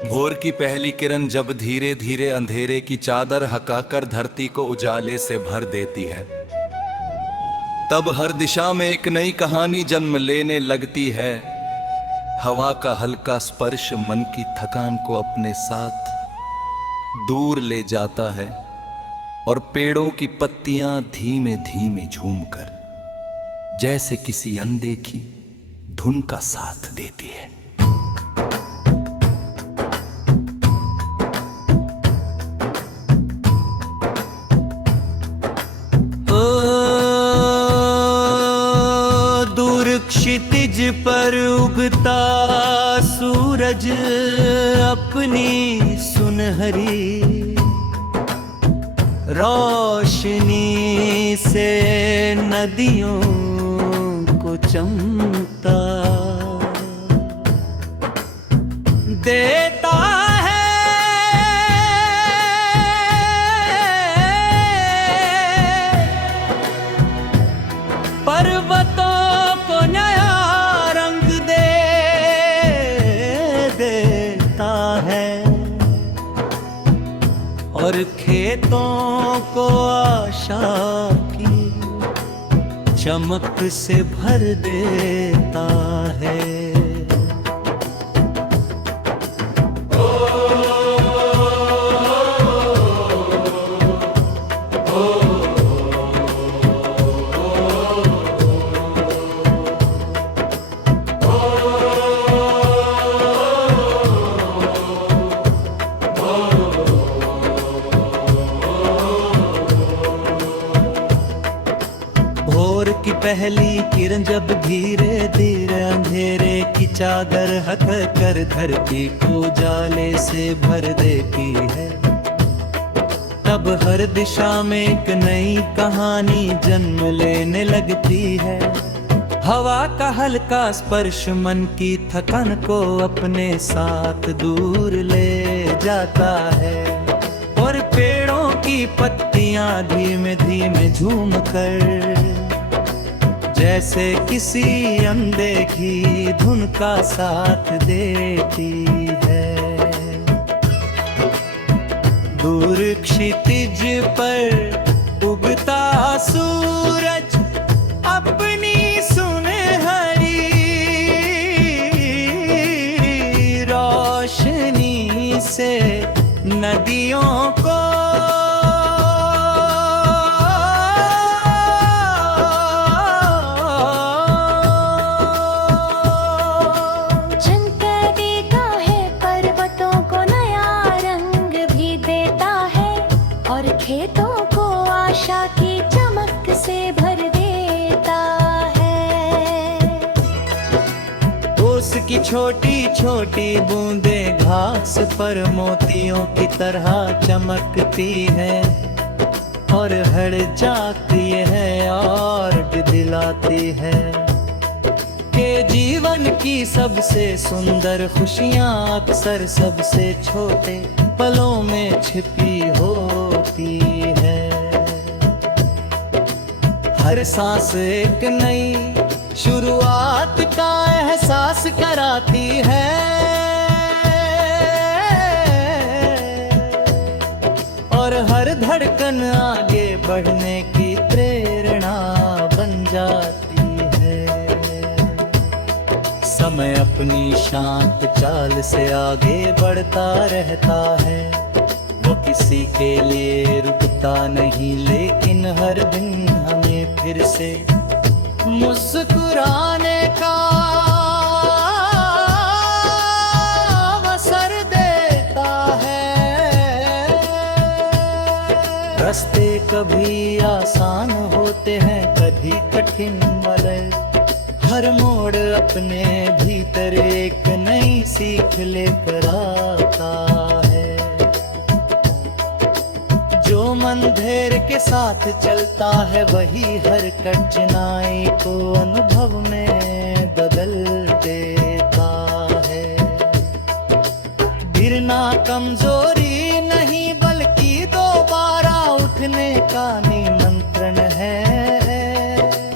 भोर की पहली किरण जब धीरे धीरे अंधेरे की चादर हटाकर धरती को उजाले से भर देती है, तब हर दिशा में एक नई कहानी जन्म लेने लगती है। हवा का हल्का स्पर्श मन की थकान को अपने साथ दूर ले जाता है और पेड़ों की पत्तियां धीमे धीमे झूमकर जैसे किसी अनदेखी धुन का साथ देती है। क्षितिज पर उगता सूरज अपनी सुनहरी रोशनी से नदियों को चमकता देता है। पर्वतों और खेतों को आशा की चमक से भर देता है। भोर की पहली किरण जब धीरे धीरे अंधेरे की चादर हट कर धरती को उजाले से भर देती है, तब हर दिशा में एक नई कहानी जन्म लेने लगती है। हवा का हल्का स्पर्श मन की थकान को अपने साथ दूर ले जाता है और पेड़ों की पत्तियां धीमे धीमे झूम कर जैसे किसी अनदेखी धुन का साथ देती है। दूर क्षितिज पर उगता सूरज अपनी सुनहरी रोशनी से नदियों को खेतों को आशा की चमक से भर देता है। उसकी छोटी छोटी बूंदें घास पर मोतियों की तरह चमकती है और हर जाती है और दिलाती है कि जीवन की सबसे सुंदर खुशियाँ अक्सर सबसे छोटे पलों में छिपी होती है। हर सांस एक नई शुरुआत का एहसास कराती है और हर धड़कन आगे बढ़ने की प्रेरणा बन जाती है। समय अपनी शांत चाल से आगे बढ़ता रहता है, वो किसी के लिए रुकता नहीं, लेकिन हर दिन हमें फिर से मुस्कुराने का अवसर देता है। रास्ते कभी आसान होते हैं, कभी कठिन वाले, हर मोड़ अपने भीतर एक नई सीख लेकर आता है। जो मन धैर्य के साथ चलता है वही हर कठिनाई को अनुभव में बदल देता है। गिरना कमजोरी नहीं बल्कि दोबारा उठने का निमंत्रण है।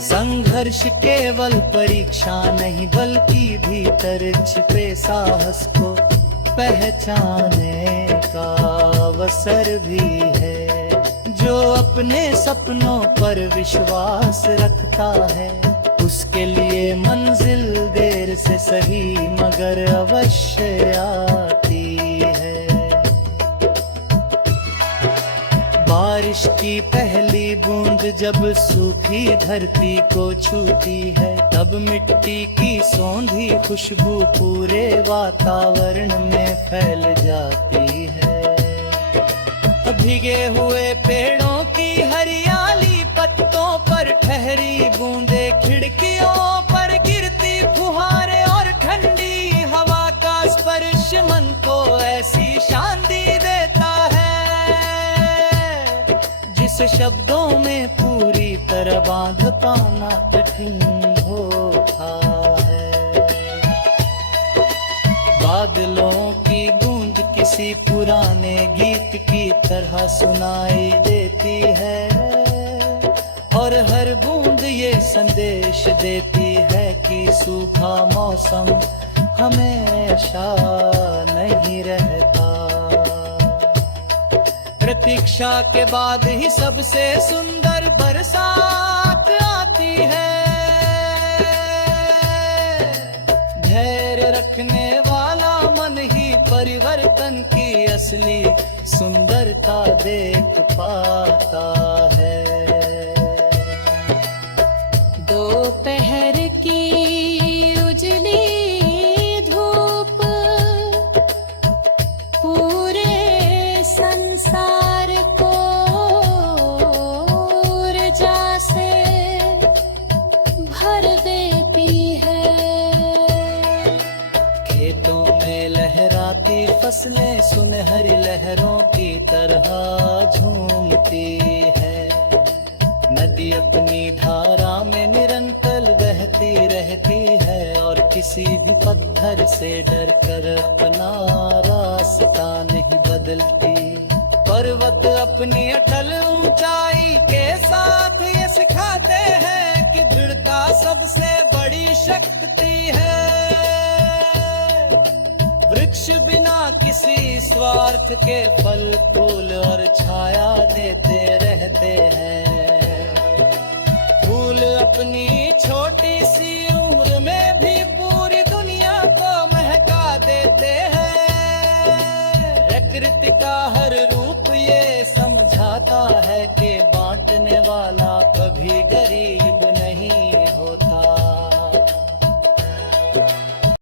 संघर्ष केवल परीक्षा नहीं बल्कि भीतर छिपे साहस को पहचाने का अवसर भी है। जो अपने सपनों पर विश्वास रखता है, उसके लिए मंजिल देर से सही मगर अवश्य आती है। बारिश की पहली बूंद जब सूखी धरती को छूती है, तब मिट्टी की सौंधी खुशबू पूरे वातावरण में फैल जाती है। भीगे हुए पेड़ों की हरियाली पत्तों पर ठहरी बूंदे, खिड़कियों पर गिरती फुहारें और ठंडी हवा का स्पर्श मन को ऐसी शांति देता है जिस शब्दों में पूरी तरह बांध पाना कठिन होता है। बादलों की गूंज किसी पुराने गीत की तरह सुनाई देती है, और हर बूंद ये संदेश देती है कि सूखा मौसम हमेशा नहीं रहता। प्रतीक्षा के बाद ही सबसे सुंदर बरसात आती है। धैर्य रखने वाला मन ही परिवर्तन की असली सुंदरता देख पाता है। दोपहर की उजली धूप पूरे संसार को ऊर्जा से भर देती है। खेतों में लहराती फसलें सुनहरी लहरों की तरह झूमती है। नदी अपनी धारा में निरंतर बहती रहती है, और किसी भी पत्थर से डरकर अपना रास्ता नहीं बदलती। पर्वत अपनी अटल ऊंचाई के साथ ये सिखाते हैं कि दृढ़ता सबसे बड़ी शक्ति है। वृक्ष बिना किसी स्वार्थ के फल फूल और छाया देते रहते हैं। फूल अपनी छोटी सी उम्र में भी पूरी दुनिया को महका देते हैं। प्रकृति का हर रूप ये समझाता है कि बांटने वाला कभी